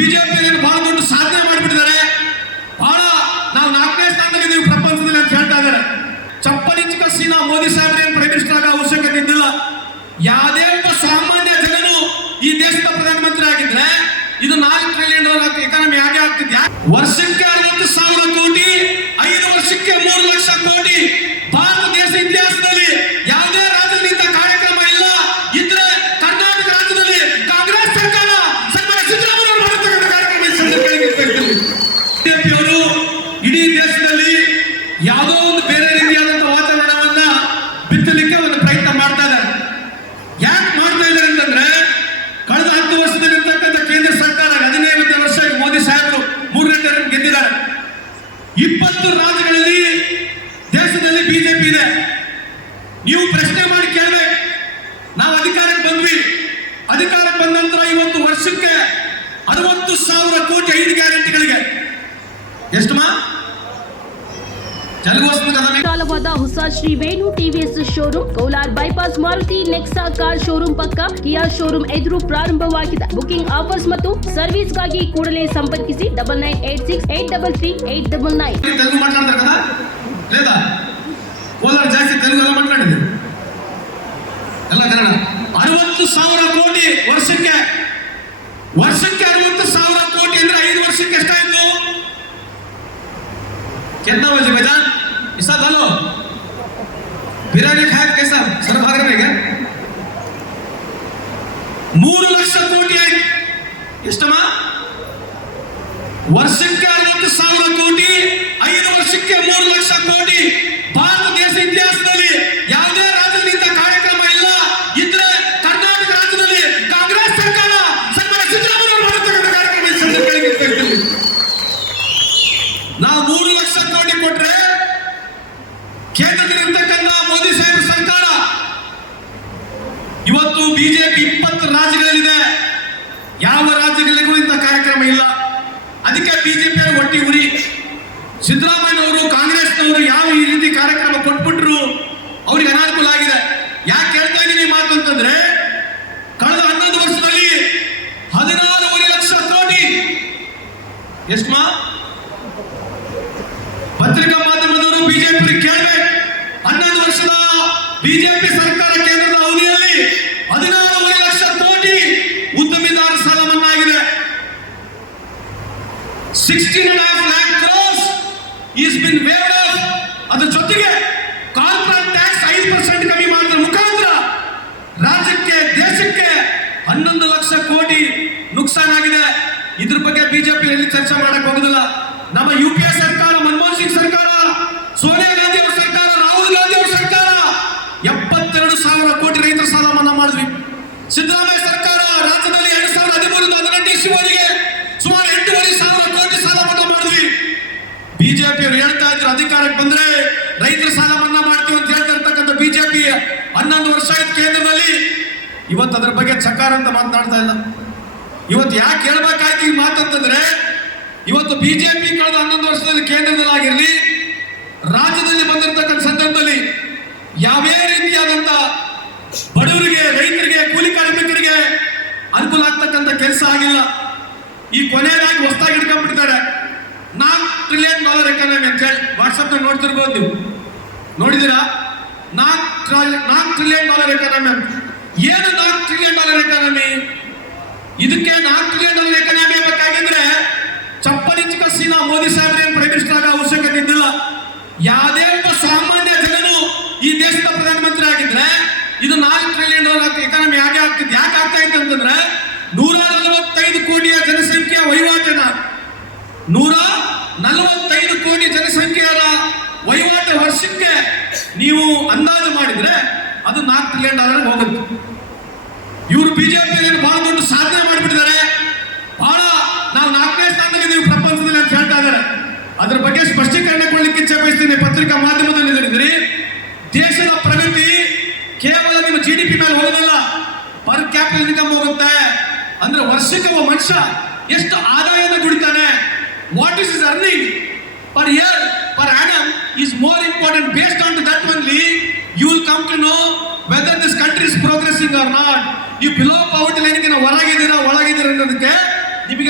ಬಿಜೆಪಿಯಲ್ಲಿ ಬಹಳ ದೊಡ್ಡ ಸಾಧನೆ ಮಾಡಿಬಿಟ್ಟಿದ್ದಾರೆ. ಬಹಳ ನಾವು ನಾಲ್ಕನೇ ಸ್ಥಾನದಲ್ಲಿ ಪ್ರಪಂಚದಲ್ಲಿ ಅಂತ ಹೇಳ್ತಾ ಇದ್ದಾರೆ. ಚಪ್ಪಲಿ ಚಿಕಸ್ಸಿನ ಮೋದಿ ಸಾಹೇಬ್ರೇನು ಪ್ರೈಮ್ ಆಗೋ ಅವಶ್ಯಕತೆ ಇದ್ದಿಲ್ಲ. ಯಾವುದೇ ಒಬ್ಬ ಸಾಮಾನ್ಯ ಜನನು ಈ ದೇಶದ ಪ್ರಧಾನಮಂತ್ರಿ ಆಗಿದ್ರೆ ಇದು ನಾಲ್ಕು ಟ್ರಿಲಿಯನ್ ಡಾಲರ್ ಎಕಾನಮಿ ಆಗೇ ಆಗ್ತಿದ್ಯಾ? ವರ್ಷಕ್ಕೆ ಅರವತ್ತು ಸಾವಿರ ಕೋಟಿ ಐದು ವರ್ಷಕ್ಕೆ ಮೂರು ಲಕ್ಷ ಕೋಟಿ ಭಾರತ ದೇಶ ಇತಿಹಾಸದಲ್ಲಿ ಯಾವುದೇ ರಾಜ್ಯದಲ್ಲಿ ಇಂಥ ಕಾರ್ಯಕ್ರಮ ಇಲ್ಲ ಇದ್ರೆ ಕರ್ನಾಟಕ ರಾಜ್ಯದಲ್ಲಿ ಕಾಂಗ್ರೆಸ್ ಸರ್ಕಾರ ಸನ್ಮಾನ್ಯ ಸಿದ್ದರಾಮಯ್ಯ ಅವರು ಮಾಡತಕ್ಕಂಥ ಕಾರ್ಯಕ್ರಮ ಈ ಸಂದರ್ಭದಲ್ಲಿ ಇರ್ಬೇಕು. ಬಿಜೆಪಿ ಅವರು ಇಡೀ ದೇಶದಲ್ಲಿ ಯಾವುದೋ ಒಂದು ಬೇರೆ ರೀತಿಯಾದಂತಹ ವಾತಾವರಣವನ್ನ ಬಿತ್ತಲಿಕ್ಕೆ ಒಂದು ಪ್ರಯತ್ನ ಮಾಡ್ತಾ ಇದ್ದಾರೆ ಯಾಕೆ ಮಾಡ್ತಾ ಇದ್ದಾರೆ ಅಂತಂದ್ರೆ ಕಳೆದ ಹತ್ತು ವರ್ಷದಲ್ಲಿರ್ತಕ್ಕಂಥ ಕೇಂದ್ರ ಸರ್ಕಾರ ಹದಿನೈದು ವರ್ಷ ಮೋದಿ ಸಾಹೇಬರು ಮೂರನೇ ಟರ್ಮ್ ಗೆದ್ದಿದ್ದಾರೆ ಇಪ್ಪತ್ತು ರಾಜ್ಯಗಳಲ್ಲಿ ದೇಶದಲ್ಲಿ ಬಿಜೆಪಿ ಇದೆ. ನೀವು ಪ್ರಶ್ನೆ ಮಾಡಿ ಕೇಳಬೇಕು. ನಾವು ಅಧಿಕಾರಕ್ಕೆ ಬಂದ್ವಿ. ಅಧಿಕಾರಕ್ಕೆ ಬಂದ ನಂತರ ಇವತ್ತು ವರ್ಷಕ್ಕೆ ಅರವತ್ತು ಸಾವಿರ ಕೋಟಿ ಐದು ಗ್ಯಾರಂಟಿಗಳಿಗೆ. ಎಷ್ಟು ಮಾ? ಸಾಲವಾದ ಹೊಸ Shri Venu TVS showroom Kolar bypass Maruti Nexa car showroom ಪಕ್ಕ ಕಿಯಾ ಶೋರೂಮ್ ಎದುರು ಪ್ರಾರಂಭವಾಗಿದೆ. ಬುಕಿಂಗ್ ಆಫರ್ಸ್ ಮತ್ತು ಸರ್ವಿಸ್ಗಾಗಿ ಕೂಡಲೇ ಸಂಪರ್ಕಿಸಿ double nine eight six eight double three eight double nine ಜಾಸ್ತಿ ತೆಲುಗು ಎಲ್ಲ ಕನ್ನಡ. ಅರವತ್ತು ಸಾವಿರ ಕೋಟಿ ವರ್ಷಕ್ಕೆ ವರ್ಷಕ್ಕೆ कितना बजे बेटा इसा डालो बिरयानी खाया कैसा सर भाग रहे क्या ಮೂರು ಲಕ್ಷ ಕೋಟಿ ಆಯ್ತು ಎಷ್ಟಮ್ಮ ವರ್ಷಕ್ಕೆ ಅರವತ್ತು ಸಾವಿರ ಕೋಟಿ ಐದು ವರ್ಷಕ್ಕೆ ಮೂರು ಲಕ್ಷ ಕೋಟಿ ಭಾರತ ದೇಶ ಇತಿಹಾಸದಲ್ಲಿ ಬಿಜೆಪಿ ಇಪ್ಪತ್ತು ರಾಜ್ಯಗಳಲ್ಲಿದೆ. ಯಾವ ರಾಜ್ಯಗಳಿಗೂ ಇಂಥ ಕಾರ್ಯಕ್ರಮ ಇಲ್ಲ. ಅದಕ್ಕೆ ಬಿಜೆಪಿ ಒಟ್ಟಿ ಉರಿ. ಸಿದ್ದರಾಮಯ್ಯನವರು, ಕಾಂಗ್ರೆಸ್ನವರು ಯಾವ ಈ ರೀತಿ ಕಾರ್ಯಕ್ರಮ ಕೊಟ್ಬಿಟ್ರು, ಅವ್ರಿಗೆ ಅನಾನುಕೂಲ ಆಗಿದೆ. ಯಾಕೆ ಹೇಳ್ತಾ ಇದ್ದೀನಿ ಮಾತು ಅಂತಂದ್ರೆ, ಕಳೆದ ಹನ್ನೊಂದು ವರ್ಷದಲ್ಲಿ ಹದಿನಾರೂವರೆ ಲಕ್ಷ ಕೋಟಿ. ಎಷ್ಟು ಪತ್ರಿಕಾ ಮಾಧ್ಯಮದವರು ಬಿಜೆಪಿ ಕೇಳಬೇಕು. ಹನ್ನೊಂದು ವರ್ಷದ ಬಿಜೆಪಿ ಸರ್ಕಾರ ಕೇಂದ್ರದ ಅವಧಿಯಲ್ಲಿ ಹದಿನಾರೂವರೆ ಲಕ್ಷ ಕೋಟಿ ಉದ್ಯಮಿದಾರ ಸಾಲ ಮನ್ನಾ ಆಗಿದೆ sixteen and half lakh crores is been waived off ಅದ್ರ ಜೊತೆಗೆ ಕಾರ್ಪೊರೇಟ್ ಟ್ಯಾಕ್ಸ್ ಐದು ಪರ್ಸೆಂಟ್ ಕಮ್ಮಿ ಮಾಡಿದ ಮುಖಾಂತರ ರಾಜ್ಯಕ್ಕೆ, ದೇಶಕ್ಕೆ ಹನ್ನೊಂದು ಲಕ್ಷ ಕೋಟಿ ನುಕ್ಸಾನ್ ಆಗಿದೆ. ಇದ್ರ ಬಗ್ಗೆ ಬಿಜೆಪಿ ಎಲ್ಲಿ ಚರ್ಚೆ ಮಾಡಕ್ ಹೋಗುದಿಲ್ಲ. ನಮ್ಮ ಯು ಪಿ ಎ ಸರ್ಕಾರ ಮನಮೋಹನ್ ಸಿಂಗ್ ಸರ್ಕಾರ ಸೋನಿಯಾ ಗಾಂಧಿ ಅವರ ಸರ್ಕಾರ ರಾಹುಲ್ ಗಾಂಧಿ ಅವರ ಸರ್ಕಾರ ಎಪ್ಪತ್ತೆರಡು ಸಾವಿರ ಕೋಟಿ ರೈತರ ಸಾಲ ಮನ್ನಾ ಮಾಡಿದ್ವಿ ಸಿದ್ದರಾಮಯ್ಯ ಸರ್ಕಾರ ರಾಜ್ಯದಲ್ಲಿ ಎರಡ್ ಸಾವಿರದ ಹದಿಮೂರರಿಂದ ಹದಿನೆಂಟು ಇಸ್ವಿವರೆಗೆ ಸುಮಾರು ಎಂಟೂವರೆ ಸಾವಿರ ಕೋಟಿ ಸಾಲ ಮನ್ನಾ ಮಾಡಿದ್ವಿ ಬಿಜೆಪಿ ಅವರು ಹೇಳ್ತಾ ಇದ್ರು ಅಧಿಕಾರಕ್ಕೆ ಬಂದ್ರೆ ರೈತರ ಸಾಲ ಮನ್ನಾ ಮಾಡ್ತೀವಿ ಅಂತ ಹೇಳ್ತಿರ್ತಕ್ಕಂಥ ಬಿಜೆಪಿ ಹನ್ನೊಂದು ವರ್ಷ ಆಯ್ತು ಕೇಂದ್ರದಲ್ಲಿ. ಇವತ್ತು ಅದ್ರ ಬಗ್ಗೆ ಚಕಾರ ಅಂತ ಮಾತನಾಡ್ತಾ ಇಲ್ಲ. ಇವತ್ತು ಯಾಕೆ ಹೇಳ್ಬೇಕಾಯ್ತು ಈ ಮಾತಂತಂದ್ರೆ, ಇವತ್ತು ಬಿಜೆಪಿ ಕಳೆದ ಹನ್ನೊಂದು ವರ್ಷದಲ್ಲಿ ಕೇಂದ್ರದಲ್ಲಿ ಆಗಿರಲಿ ರಾಜ್ಯದಲ್ಲಿ ಬಂದಿರತಕ್ಕಂಥ ಸಂದರ್ಭದಲ್ಲಿ ಯಾವೇ ರೀತಿಯಾದಂತ ಬಡವರಿಗೆ, ರೈತರಿಗೆ, ಕೂಲಿ ಕಾರ್ಮಿಕರಿಗೆ ಅನುಕೂಲ ಆಗ್ತಕ್ಕಂಥ ಕೆಲಸ ಆಗಿಲ್ಲ. ಈ ಕೊನೆಯದಾಗಿ ಹೊಸದಾಗಿ ಹಿಡ್ಕೊಂಡ್ಬಿಡ್ತಾರೆ. ನಾಲ್ಕು ಟ್ರಿಲಿಯನ್ ಡಾಲರ್ ಎಕಾನಮಿ ಅಂತ ಹೇಳಿ ವಾಟ್ಸಪ್ನ ನೋಡ್ತಿರ್ಬೋದು ನೀವು. ನೋಡಿದ್ದೀರಾ? ನಾಲ್ಕು ನಾಲ್ಕು ಟ್ರಿಲಿಯನ್ ಡಾಲರ್ ಎಕಾನಮಿ ಅಂತ. ಏನು ನಾಲ್ಕು ಟ್ರಿಲಿಯನ್ ಡಾಲರ್ ಎಕಾನಮಿ ಇದಕ್ಕೆ ನಾಲ್ಕು ಟ್ರಿಲಿಯನ್ ಡಾಲರ್ ಎಕಾನಮಿ ಬೇಕಾಗಿದ್ರೆ ಚಪ್ಪಲಿ ಚಿಕಸ್ಸಿನ ಮೋದಿ ಸಾಹೇಬ್ರೇನು ಪ್ರೈಮ್ ಮಿನಿಸ್ಟರ್ ಅವಶ್ಯಕತೆ ಇದ್ದಿಲ್ಲ. ಯಾವುದೇ ಒಬ್ಬ ಸಾಮಾನ್ಯ ಜನನು ಈ ದೇಶದ ಪ್ರಧಾನಮಂತ್ರಿ ಆಗಿದ್ರೆ ಇದು ನಾಲ್ಕು ಟ್ರಿಲಿಯನ್ ಡಾಲರ್ ಎಕಾನಮಿ ಯಾಕೆ ಆಗ್ತಿದ್ದು ಯಾಕೆ ಆಗ್ತಾ ಇತ್ತು ಅಂತಂದ್ರೆ ನೂರ ನಲವತ್ತೈದು ಕೋಟಿಯ ಜನಸಂಖ್ಯೆಯ ವಹಿವಾಟಿನ ನೂರ ನಲವತ್ತೈದು ಕೋಟಿ ಜನಸಂಖ್ಯೆಯ ವಹಿವಾಟು ವರ್ಷಕ್ಕೆ ನೀವು ಅಂದಾಜು ಮಾಡಿದ್ರೆ ಅದು ನಾಲ್ಕು ಟ್ರಿಲಿಯನ್ ಡಾಲರ್ ಹೋಗುತ್ತೆ. ಇವರು ಬಿಜೆಪಿಯಲ್ಲಿ ಬಹಳ ದೊಡ್ಡ ಸಾಧನೆ ಮಾಡಿಬಿಟ್ಟಿದ್ದಾರೆ. ಬಹಳ ನಾವು ನಾಲ್ಕನೇ ಸ್ಥಾನದಲ್ಲಿ ನೀವು ಪ್ರಪಂಚದಲ್ಲಿ ಅಂತ ಹೇಳ್ತಾ ಇದ್ದಾರೆ. ಅದ್ರ ಬಗ್ಗೆ ಸ್ಪಷ್ಟೀಕರಣ ಕೊಡ್ಲಿಕ್ಕೆ ಇಚ್ಛೆ ಬಯಸ್ತೀನಿ. ಪತ್ರಿಕಾ ಮಾಧ್ಯಮದಲ್ಲಿ ಹೇಳಿದ್ರಿ. ದೇಶದ ಪ್ರಗತಿ ಕೇವಲ ನಿಮ್ಮ ಜಿ ಡಿ ಪಿ ಮೇಲೆ ಹೋಗೋದಲ್ಲ ಪರ್ ಕ್ಯಾಪಿಟಲ್ ಇನ್ಕಮ್ ಹೋಗುತ್ತೆ. ಅಂದ್ರೆ ವರ್ಷಕ್ಕೆ ಒಬ್ಬ ಮನುಷ್ಯ ಎಷ್ಟು ಆದಾಯನ ದುಡಿತಾನೆ? What is is earning per year per annum is more important based on to that only you will come to know whether this country is progressing or not ಈ below ಪವರ್ಟಿ ಲೈನ್ಗೆ ನಾವು ಹೊರಗಿದ್ದೀರಾ ಒಳಗಿದ್ದೀರಾ ಅನ್ನೋದಕ್ಕೆ